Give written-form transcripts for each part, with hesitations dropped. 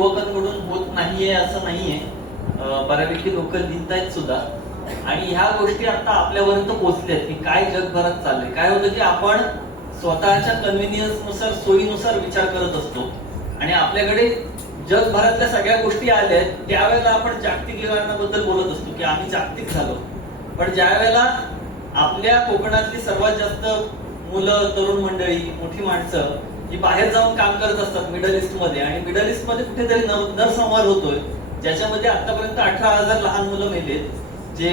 युवकांकडून होत नाहीये असं नाहीये, बऱ्यापैकी लोक लिहित आहेत सुद्धा. आणि ह्या गोष्टी आता आपल्यापर्यंत पोहोचल्यात की काय जगभरात चाललंय. काय होतं की आपण स्वतःच्या कन्व्हिनियन्स नुसार, सोयीनुसार विचार करत असतो आणि आपल्याकडे जगभरातल्या सगळ्या गोष्टी आल्या आहेत त्यावेळेला आपण जागतिकीकरणाबद्दल बोलत असतो की आम्ही जागतिक झालो. पण ज्या वेळेला आपल्या कोकणातली सर्वात जास्त मुलं, तरुण मंडळी, मोठी माणसं ही बाहेर जाऊन काम करत असतात मिडल ईस्ट मध्ये, आणि मिडल ईस्ट मध्ये कुठेतरी नरसंहार होतोय ज्याच्यामध्ये आतापर्यंत 18,000 लहान मुलं मेलेत, जे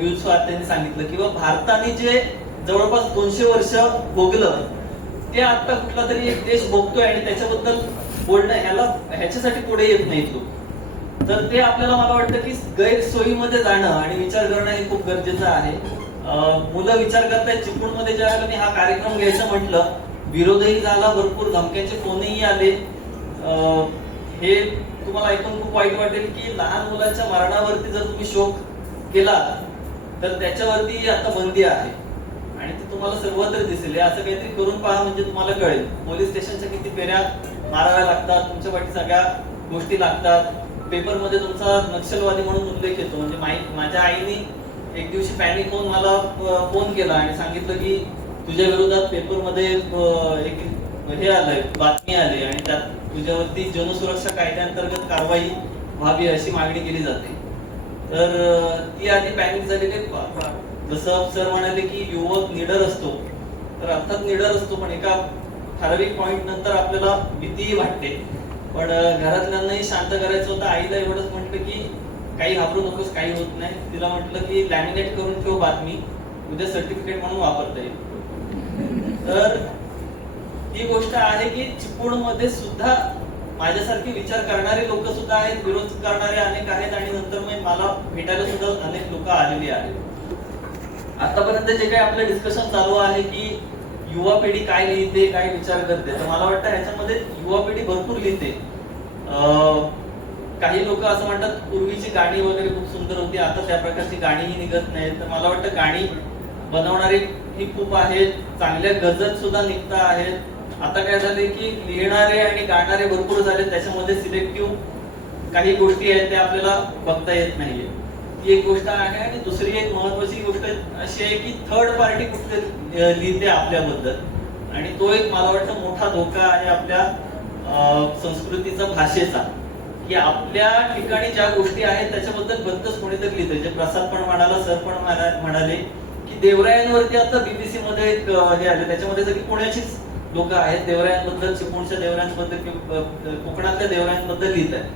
युथ त्यांनी सांगितलं, किंवा भारताने जे जवळपास 200 वर्ष भोगलं ते आता कुठला तरी एक देश भोगतोय आणि त्याच्याबद्दल बोलणं ह्याच्यासाठी पुढे येत नाही लोक. तर ते आपल्याला, मला वाटतं की गैरसोयीमध्ये जाणं आणि विचार करणं हे खूप गरजेचं आहे. मुलं विचार करतायत. चिपळूणमध्ये ज्यावेळेला मी हा कार्यक्रम घ्यायचं म्हटलं, विरोधही झाला, भरपूर धमक्यांचे फोनही आले. हे तुम्हाला ऐकून खूप वाईट वाटेल की लहान मुलांच्या मरणावरती जर तुम्ही शोक केला तर त्याच्यावरती आता बंदी आहे आणि ती तुम्हाला सर्वत्र दिसेल. असं काहीतरी करून पहा म्हणजे तुम्हाला कळेल. पोलीस स्टेशनच्या किती फेऱ्या माराव्या लागतात, तुमच्या पाठी सगळ्या गोष्टी लागतात. पेपरमध्ये तुमचा नक्षलवादी म्हणून उल्लेख येतो. म्हणजे माझ्या आईने एक दिवशी पॅनिक होऊन मला फोन केला आणि सांगितलं की तुझ्या विरोधात पेपरमध्ये एक हे आलंय, बातमी आली आणि त्यात तुझ्यावरती जनसुरक्षा कायद्याअंतर्गत कारवाई व्हावी अशी मागणी केली जाते. तर ती आधी पॅनिक झालेली. जसं सर म्हणाले की युवक निडर असतो, तर अर्थात निडर असतो, पण एका ठराविक पॉइंट नंतर आपल्याला भीतीही वाटते. पण घरातल्यांनाही शांत करायचं होतं. आईला एवढंच म्हटलं की काही घाबरू नकोस, काही होत नाही. तिला म्हटलं की लॅमिनेट करून ठेव बातमी, उद्या सर्टिफिकेट म्हणून वापरता येईल. तर ही गोष्ट आहे की चिपळूणमध्ये सुद्धा माझ्यासारखे विचार करणारे लोक सुद्धा आहेत, विरोध करणारे अनेक आहेत, आणि नंतर मला भेटायला सुद्धा अनेक लोक आलेली आहेत. आतापर्यंत जे काही आपलं डिस्कशन चालू आहे की युवा पिढी काय लिहिते, काय विचार करते, तर मला वाटतं ह्याच्यामध्ये युवा पिढी भरपूर लिहिते. काही लोक असं म्हणतात पूर्वीची गाणी वगैरे खूप सुंदर होती, आता त्या प्रकारची गाणीही निघत नाहीत. तर मला वाटतं गाणी बनवणारे ही खूप आहेत, चांगल्या गजल सुद्धा निघता आहेत. आता काय झाले की लिहिणारे आणि गाणारे भरपूर झाले, त्याच्यामध्ये सिलेक्टिव्ह काही गोष्टी आहेत त्या आपल्याला बघता येत नाहीये. ही एक गोष्ट आहे. आणि दुसरी एक महत्वाची गोष्ट अशी आहे की थर्ड पार्टी कुठे लिहिते आपल्याबद्दल, आणि तो एक मला वाटतं मोठा धोका आहे आपल्या संस्कृतीचा, भाषेचा, की आपल्या ठिकाणी ज्या गोष्टी आहेत त्याच्याबद्दल बद्दच कोणीतरी लिहितं. जे प्रसाद पण म्हणाला, सर पण म्हणाले की देवरायांवरती आता बीबीसी मध्ये एक हे आले, त्याच्यामध्ये सगळी पुण्याचीच लोक आहेत, देवरायांबद्दल, चिपळूणच्या देवरायांबद्दल, कोकणातल्या देवरायांबद्दल लिहित आहेत.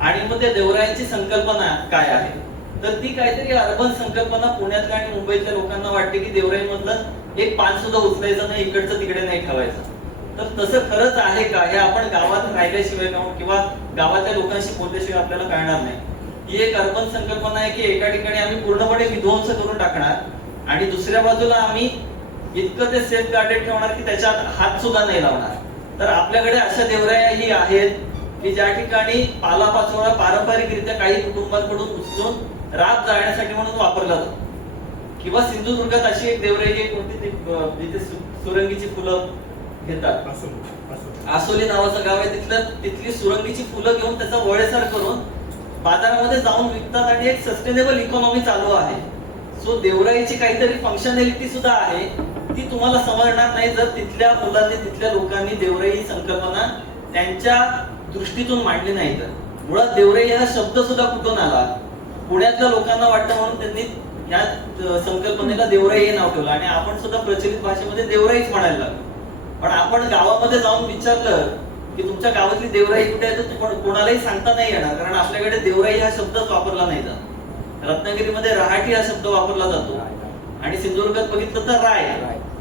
आणि मग त्या देवरायांची संकल्पना काय आहे, तर ती काहीतरी अर्बन संकल्पना पुण्यातल्या आणि मुंबईतल्या लोकांना वाटते की देवराईमधलं एक पान सुद्धा उचलायचं नाही, इकडचं तिकडे नाही ठेवायचं. तर तसं खरंच आहे का हे आपण गावात राहिल्याशिवाय किंवा गावातल्या लोकांशी बोलल्याशिवाय आपल्याला कळणार नाही. ही एक अर्बन संकल्पना आहे की एका ठिकाणी आम्ही पूर्णपणे विध्वंस करून टाकणार आणि दुसऱ्या बाजूला आम्ही इतकं ते सेफ गार्डेड ठेवणार की त्याच्यात हात सुद्धा नाही लावणार. तर आपल्याकडे अशा देवरायाही आहेत की ज्या ठिकाणी पालापाचोळा पारंपरिकरित्या काही कुटुंबांकडून उचलून रात जाळण्यासाठी म्हणून वापरला जातो. किंवा सिंधुदुर्गात अशी एक देवराई आहे कोणती, जिथे सुरंगीची फुलं घेतात, आसोली नावाचं गाव आहे, तिथली सुरंगीची फुलं घेऊन त्याचा वळेसार करून बाजारामध्ये जाऊन विकतात आणि एक सस्टेनेबल इकॉनॉमी चालू आहे. सो देवराईची काहीतरी फंक्शनॅलिटी सुद्धा आहे, ती तुम्हाला समजणार नाही जर तिथल्या मुलांनी, तिथल्या लोकांनी देवराई संकल्पना त्यांच्या दृष्टीतून मांडली नाही. तर मुळात देवराई हा शब्द सुद्धा कुठून आला, पुण्यातल्या लोकांना वाटतं म्हणून त्यांनी या संकल्पनेला देवराई हे नाव ठेवलं आणि आपण सुद्धा प्रचलित भाषेमध्ये देवराईच म्हणायला लागलो. पण आपण गावामध्ये जाऊन विचारलं की तुमच्या गावातली देवराई कुठे आहे, तर कोणालाही सांगता नाही येणार, कारण आपल्याकडे देवराई हा शब्दच वापरला नाही जात. रत्नागिरीमध्ये रहाटी हा शब्द वापरला जातो आणि सिंधुदुर्गात बघितलं तर राय,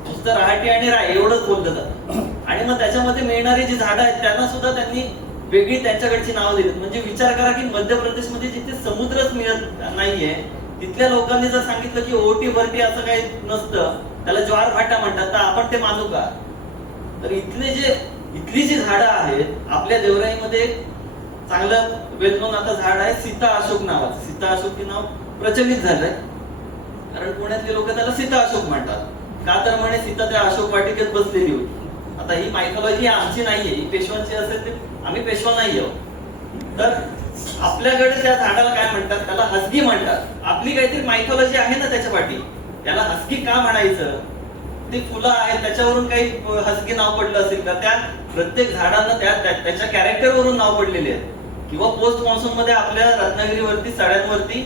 नुसतं रहाटी आणि राय एवढंच बोललं जातं. आणि मग त्याच्यामध्ये मिळणारी जी झाडं आहेत त्यांना सुद्धा त्यांनी वेगळी त्यांच्याकडची नावं दिलीत. म्हणजे विचार करा की मध्य प्रदेशमध्ये जिथे समुद्रच मिळत नाहीये, तिथल्या लोकांनी जर सांगितलं की ओटी भरती असं काही नसतं, त्याला ज्वार भाटा म्हणतात, तर आपण ते मानू का? तर इथली जी झाडं आहेत आपल्या देवराईमध्ये, चांगलं वेल नोन आता झाड आहे सीता अशोक नावाचं. सीता अशोक हे नाव प्रचलित झालंय कारण पुण्यातले लोक त्याला सीता अशोक म्हणतात. का तर म्हणे सीता त्या अशोक वाटिकेत बसलेली होती. आता ही मायथॉलॉजी आमची नाहीये, ही पेशवांची असेल, ते आम्ही पेशवा नाही आहोत. तर आपल्याकडे त्या झाडाला काय म्हणतात, त्याला हसगी म्हणतात. आपली काहीतरी मायथॉलॉजी आहे ना त्याच्या पाठी. त्याला हसगी का म्हणायचं, ते फुलं आहेत त्याच्यावरून काही हसगी नाव पडलं असेल का? त्या प्रत्येक झाडाला त्याच्या कॅरेक्टरवरून नाव पडलेले आहेत. किंवा पोस्ट मॉन्सून मध्ये आपल्या रत्नागिरीवरती साड्यांवरती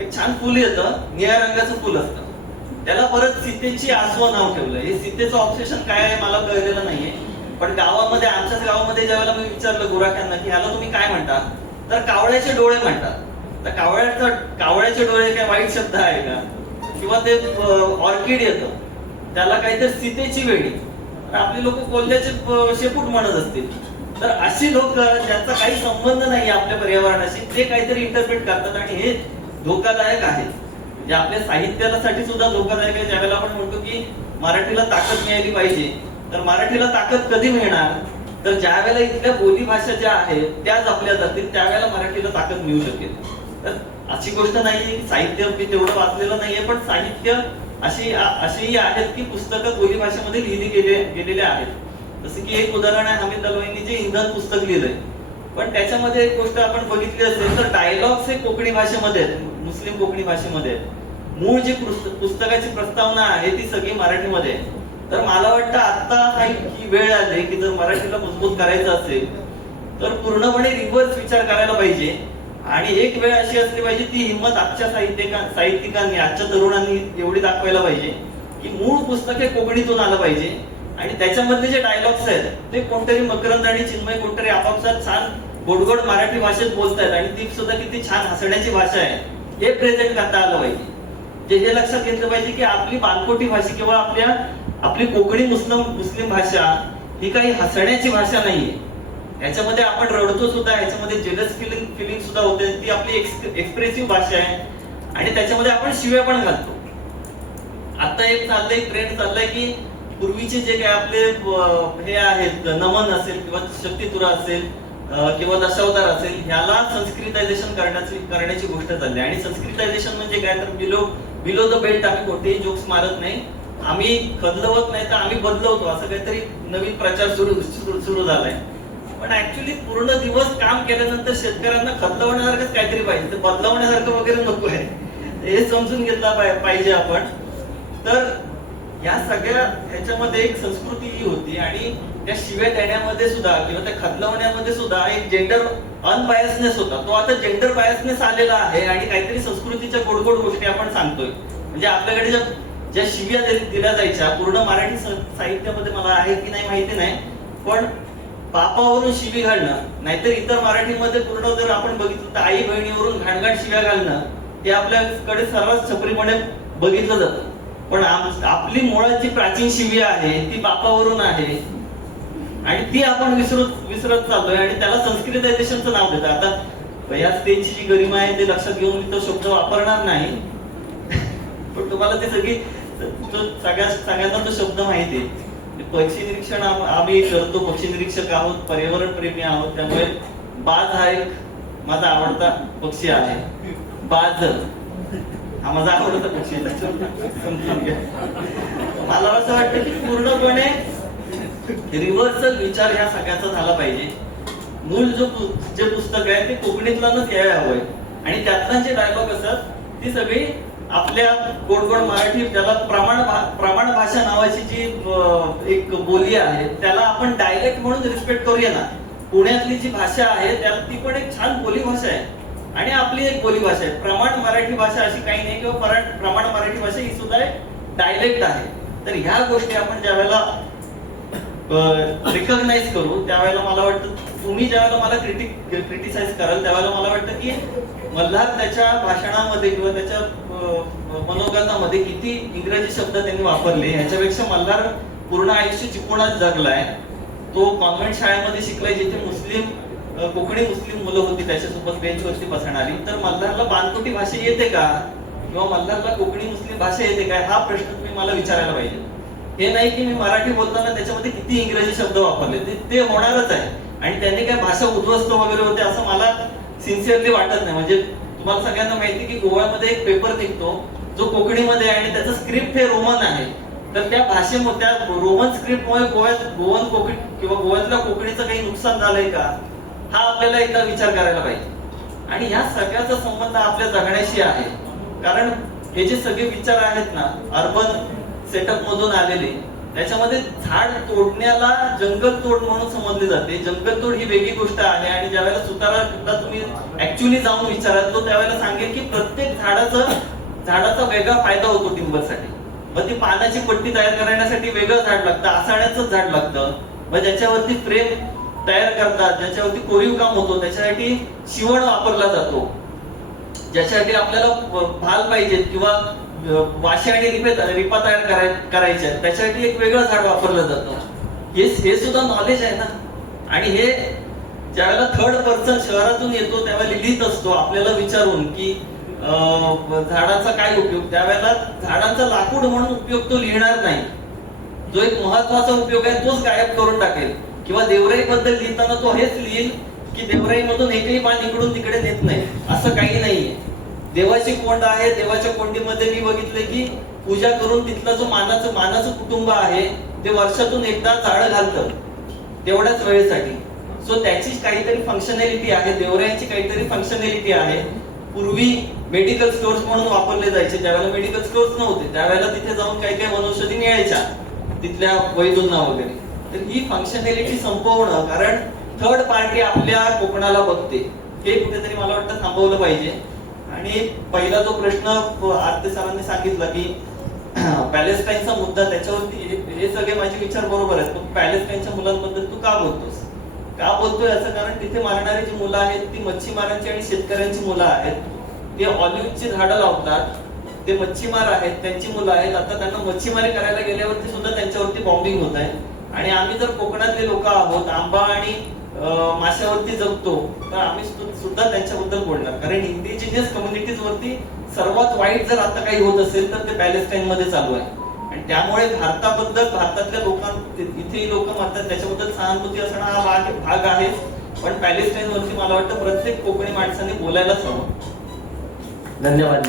एक छान फुल येतं, निळ्या रंगाचं फुल असतं, त्याला परत सीतेची आसवा नाव ठेवलं. हे सीतेचं ऑब्सेशन काय आहे मला कळलेलं नाहीये. पण गावामध्ये, आमच्याच गावामध्ये ज्यावेळेला मी विचारलं गुराख्यांना की ह्याला तुम्ही काय म्हणता, तर कावळ्याचे डोळे म्हणतात. तर कावळ्याचे डोळे काय वाईट शब्द आहे का? किंवा ते ऑर्किड येतं, त्याला काहीतरी सीतेची वेळी, तर आपली लोक कोल्ह्याचे शेपूट म्हणत असतील. तर अशी लोक ज्यांचा काही संबंध नाही आपल्या पर्यावरणाशी, ते काहीतरी इंटरप्रेट करतात आणि हे धोकादायक आहे. म्हणजे आपल्या साहित्यासाठी सुद्धा धोकादायक आहे. ज्यावेळेला आपण म्हणतो की मराठीला ताकद मिळाली पाहिजे, तर मराठीला ताकद कधी मिळणार, तर ज्या वेळेला इथल्या बोलीभाषा ज्या आहेत त्या जपल्या जातील त्यावेळेला मराठीला ताकद मिळू शकेल. तर अशी गोष्ट नाहीये की साहित्य मी तेवढं वाचलेलं नाहीये, पण साहित्य अशीही आहेत की पुस्तकं बोलीभाषेमध्ये लिहिली गेलेले आहेत. जसं की एक उदाहरण आहे हमीद दलवाईंनी जे इंधन पुस्तक लिहिलंय, पण त्याच्यामध्ये एक गोष्ट आपण बघितली असेल तर डायलॉग्स हे कोकणी भाषेमध्ये आहेत, मुस्लिम कोकणी भाषेमध्ये आहेत. मूळ जी पुस्तकाची प्रस्तावना आहे ती सगळी मराठीमध्ये आहे. तर मला वाटतं आता ही वेळ आली की जर मराठीला मजबूत करायचं असेल तर पूर्णपणे रिव्हर्स विचार करायला पाहिजे. आणि एक वेळ अशी असली पाहिजे, ती हिंमत आजच्या साहित्यिकांनी, आजच्या तरुणांनी एवढी दाखवायला पाहिजे की मूळ पुस्तक हे कोकणीतून आलं पाहिजे आणि त्याच्यामधले जे डायलॉग्स आहेत ते कोणतरी मकरंद आणि चिन्मय कोणतरी आपापसात छान गोडगोड मराठी भाषेत बोलतायत आणि ती सुद्धा किती छान हसण्याची भाषा आहे हे प्रेझेंट करता आलं पाहिजे. जे हे लक्षात घेतलं पाहिजे की आपली बालकोटी भाषा किंवा आपली कोकणी मुस्लिम भाषा ही काही हसण्याची भाषा नाहीये. याच्यामध्ये आपण रडतो सुद्धा, याच्यामध्ये जेलस फिलिंग सुद्धा होते. ती आपली एक्सप्रेसिव्ह भाषा आहे आणि त्याच्यामध्ये आपण शिव्या पण घालतो. आता एक ट्रेंड चाललंय की पूर्वीचे जे काही आपले हे आहेत, नमन असेल किंवा शक्तितुरा असेल किंवा दशावतार असेल, ह्याला संस्कृतायझेशन करण्याची गोष्ट चालली. आणि संस्कृतायझेशन म्हणजे काय, तर बिलो द बेल्ट आम्ही कोणतेही जोक्स मारत नाही, आम्ही खदलवत नाही तर आम्ही बदलवतो, असं काहीतरी नवीन प्रचार सुरू झालाय. पण ऍक्च्युली पूर्ण दिवस काम केल्यानंतर शेतकऱ्यांना खदलवण्यासारखंच काहीतरी पाहिजे, तर बदलवण्यासारखं वगैरे नको आहे, हे समजून घेतलं पाहिजे आपण. तर या सगळ्या ह्याच्यामध्ये एक संस्कृती ही होती आणि त्या शिव्या देण्यामध्ये सुद्धा किंवा त्या खदलवण्यामध्ये सुद्धा एक जेंडर अनबायसनेस होता. तो आता जेंडर बायसनेस आलेला आहे आणि काहीतरी संस्कृतीच्या गोड गोष्टी आपण सांगतोय. म्हणजे आपल्याकडे ज्या शिव्या दिल्या जायच्या पूर्ण मराठी साहित्यामध्ये, मला आहे की नाही माहिती नाही, पण बापावरून शिवी घालणं, नाहीतर इतर मराठीमध्ये पूर्ण जर आपण बघितलं तर आई बहिणीवरून घाणघाण शिव्या घालणं, हे आपल्याकडे सर्वात छपरीपणे बघितलं जातं. पण आपली मुळात जी प्राचीन शिवी आहे ती बापावरून आहे आणि ती आपण विसरत चाललोय आणि त्याला संस्कृतायझेशनचं नाव देतात. आता या स्टेजची जी गरिमा आहे ते लक्षात घेऊन मी तो शब्द वापरणार नाही, पण तुम्हाला ते सगळ्यांना तो शब्द माहिती आहे. पक्षी निरीक्षण आम्ही करतो, पक्षी निरीक्षक आहोत, पर्यावरण प्रेमी आहोत, त्यामुळे बाज हा एक माझा आवडता पक्षी आहे. बाज हा माझा आवडता पक्षी आहे. मला असं वाटतं की पूर्णपणे रिव्हर्सल विचार ह्या सगळ्याचा झाला पाहिजे. मूळ जे पुस्तक आहे ते कोकणीतलाच यायला हवंय आणि त्यातला जे डायलॉग असतात ती सगळी आपल्या गोड मराठी, ज्याला प्रमाण भाषा नावाची जी एक बोली आहे त्याला आपण डायलेक्ट म्हणून रिस्पेक्ट करूया ना. पुण्यातली जी भाषा आहे त्याला ती पण एक छान बोली भाषा आहे आणि आपली एक बोली भाषा आहे. प्रमाण मराठी भाषा अशी काही नाही किंवा प्रमाण मराठी भाषा ही सुद्धा एक डायलेक्ट आहे. तर ह्या गोष्टी आपण ज्या वेळेला रिकॉग्नाइज करू त्यावेळेला मला वाटतं, तुम्ही ज्या वेळेला मला क्रिटिसाइज कराल त्यावेळेला मला वाटतं की मल्हार त्याच्या भाषणामध्ये किंवा त्याच्या मनोगतामध्ये किती इंग्रजी शब्द त्यांनी वापरले, ह्याच्यापेक्षा मल्हार पूर्ण आयुष्य चिपळूणात जगलाय. तो कॉन्व्हेंट शाळेमध्ये शिकलाय जिथे कोकणी मुस्लिम मुलं होती त्याच्यासोबत बेंचवरती बसणारी. तर मल्हारला बालकोटी भाषा येते का किंवा मल्हारला कोकणी मुस्लिम भाषा येते काय, हा प्रश्न तुम्ही मला विचारायला पाहिजे. हे नाही की मी मराठी बोलताना त्याच्यामध्ये किती इंग्रजी शब्द वापरले, ते होणारच आहे आणि त्यांनी काय भाषा उद्ध्वस्त वगैरे होते असं मला सिन्सिअरली वाटत नाही. म्हणजे तुम्हाला सगळ्यांना माहिती की गोव्यामध्ये एक पेपर निघतो जो कोकणीमध्ये आहे आणि त्याचं स्क्रिप्ट हे रोमन आहे. तर त्या भाषेमध्ये, त्या रोमन स्क्रिप्टमुळे गोव्यातल्या कोकणीचं काही नुकसान झालंय का, हा आपल्याला एकदा विचार करायला पाहिजे. आणि ह्या सगळ्याचा संबंध आपल्या जगण्याशी आहे. कारण हे जे सगळे विचार आहेत ना अर्बन सेटअप मधून आलेले, त्याच्यामध्ये झाड तोडण्याला जंगल तोड म्हणून समजले जाते. जंगल तोड ही वेगळी गोष्ट आहे. आणि ज्यावेळेला सुताराला तुम्ही ऍक्च्युअली जाऊन विचाराल तो त्यावेळेला सांगेल की प्रत्येक झाडाचा वेगळा फायदा होतो टिंबरसाठी. मग ती पानाची पट्टी तयार करण्यासाठी वेगळं झाड लागतं, आसाण्याचं झाड लागतं. मग ज्याच्यावरती फ्रेम तयार करतात, ज्याच्यावरती कोरीव काम होतो, त्याच्यासाठी शिवण वापरला जातो. ज्याच्यासाठी आपल्याला भाल पाहिजे किंवा वाशी आणि रिपा तयार करायच्या, त्याच्यासाठी एक वेगळं झाड वापरलं जातं. हे सुद्धा नॉलेज आहे ना. आणि हे ज्यावेळेला थर्ड पर्सन शहरातून येतो त्यावेळेला लिहित असतो आपल्याला विचारून की झाडाचा काय उपयोग, त्यावेळेला झाडांचा लाकूड म्हणून उपयोग तो लिहिणार नाही. जो एक महत्वाचा उपयोग आहे तोच गायब करून टाकेल. किंवा देवराई बद्दल लिहिताना तो हेच लिहिल की देवराई मधून एकही पान इकडून तिकडे नेत नाही, असं काही नाहीये. देवाची कोंड आहे, देवाच्या कोंडीमध्ये मी बघितले की पूजा करून तिथला जो मानाचं कुटुंब आहे ते वर्षातून एकदा झाडं घालतं तेवढ्याच वेळेसाठी. सो त्याची काहीतरी फंक्शनॅलिटी आहे, देवरायांची काहीतरी फंक्शनॅलिटी आहे. पूर्वी मेडिकल स्टोअर्स म्हणून वापरले जायचे. ज्यावेळेला मेडिकल स्टोअर्स नव्हते त्यावेळेला तिथे जाऊन काही वनौषधी मिळायच्या तिथल्या वैद्यांना वगैरे. तर ही फंक्शनॅलिटी संपवणं, कारण थर्ड पार्टी आपल्या कोकणाला बघते, हे कुठेतरी मला वाटतं थांबवलं पाहिजे. आणि पहिला जो प्रश्न आरती सरांनी सांगितला की पॅलेस्टाईनचा मुद्दा, त्याच्यावरती हे सगळे माझे विचार बरोबर आहेत. पण पॅलेस्टाईनच्या मुलांबद्दल तू का बोलतोय याचं कारण तिथे मारणारी जी मुलं आहेत ती मच्छीमारांची आणि शेतकऱ्यांची मुलं आहेत. ते ऑलिव्हची झाडं लावतात, ते मच्छीमार आहेत, त्यांची मुलं आहेत. आता त्यांना मच्छीमारी करायला गेल्यावरती सुद्धा त्यांच्यावरती बॉम्बिंग होत आहे. आणि आम्ही जर कोकणातले लोक आहोत, आंबा आणि माशावरती जगतो, तर आम्ही सुद्धा त्यांच्याबद्दल बोलणार. कारण इंडिजिनियस कम्युनिटीज वरती सर्वात वाईट जर आता काही होत असेल तर ते पॅलेस्टाईन मध्ये चालू आहे. आणि त्यामुळे भारतातल्या लोकांना, इथे लोक म्हणतात त्याच्याबद्दल सहानुभूती असणं हा भाग आहे. पण पॅलेस्टाईन वरती मला वाटतं प्रत्येक कोकणी माणसाने बोलायलाच हवं. धन्यवाद.